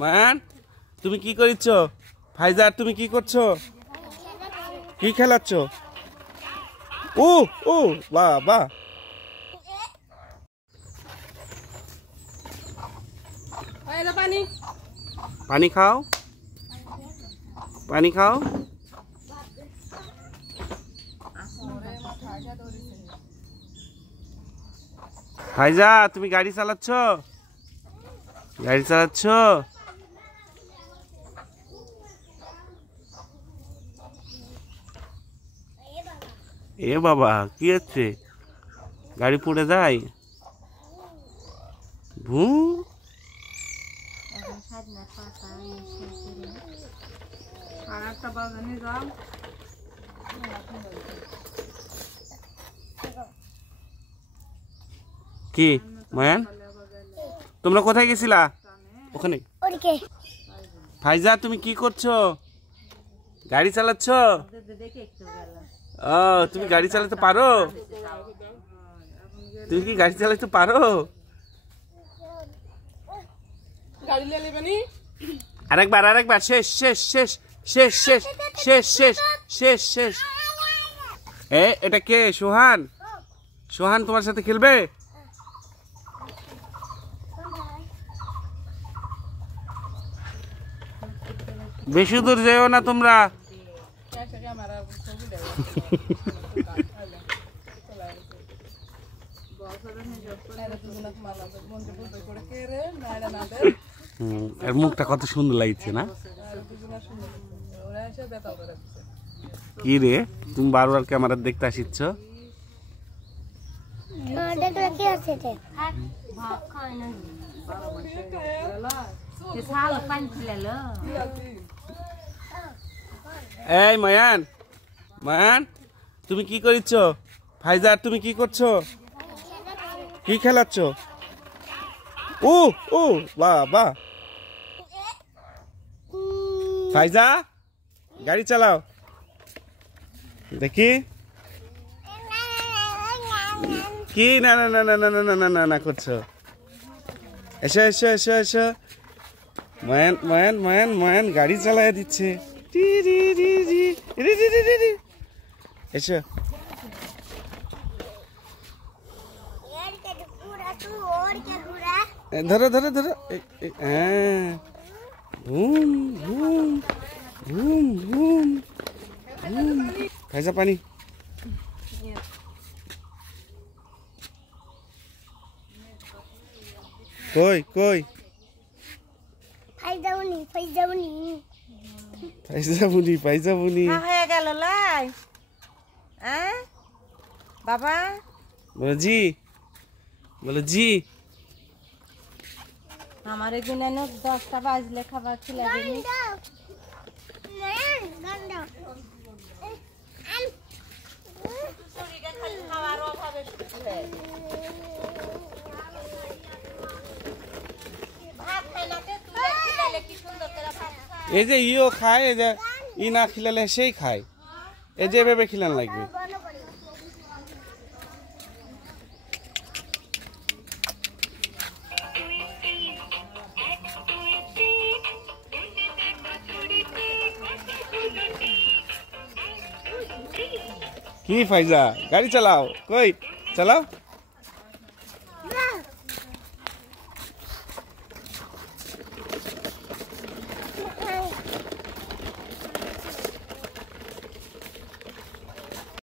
Mayan তুমি কি করিচ্ছ? ফাইজা তুমি কি করছো? কি খেলাচ্ছ? ও ও বাহ বাহ। পানি খাও, পানি খাও। ফাইজা তুমি গাড়ি চালাচ্ছ? গাড়ি চালাচ্ছ? এ বাবা কি হচ্ছে? গাড়ি পড়ে যায়? ভু কি মায়ান তোমরা কোথায় গেছিলা? ওখানে। ফাইজা তুমি কি করছো? গাড়ি চালাচ্ছ? ও তুমি গাড়ি চালাতে পারো? তুমি কি গাড়ি চালাতে পারো? আরেকবার আরেকবার। শেষ শেষ শেষ শেষ শেষ শেষ শেষ শেষ শেষ। এটা কে? সোহান? সোহান তোমার সাথে খেলবে? বেশি দূর যেও না তোমরা। এর মুখটা কত সুন্দর লাগছে না? কি রে তুমি বারবার ক্যামেরা দেখতে আসিচ্ছ? এই মায়ান, মায়ান তুমি কি করিচ্ছ? ফাইজা তুমি কি করছো? কি খেলাচ্ছ? ও ও বাহ বাহ। ফাইজা গাড়ি চালাও দেখি। কি না না না না না না না না না করছো? এসো এসো এসো এসো। মায়ান মায়ান মায়ান মায়ান গাড়ি চালায় দিচ্ছে। এসো। ধরো ধরো ধরো। হ্যাঁ ঘুম ঘুম ঘুম ঘুম ঘুম। ফাইজা পানি। কই কই? ফাইজাবুনি ফাইজাবুনি ফাইজাবুনি ফাইজাবুনি হয়ে গেল লাই। বাবা বলো জি, বলো জি। আমার এগুলো 10টা বাজলে খাবার খিলা দিবি। এই যে ইও খায়, এই যে ই না খিলালে সেই খায়। এই যে এভাবে খিলান লাগবে। কি ফাইজা গাড়ি চালাও? কই চালাও।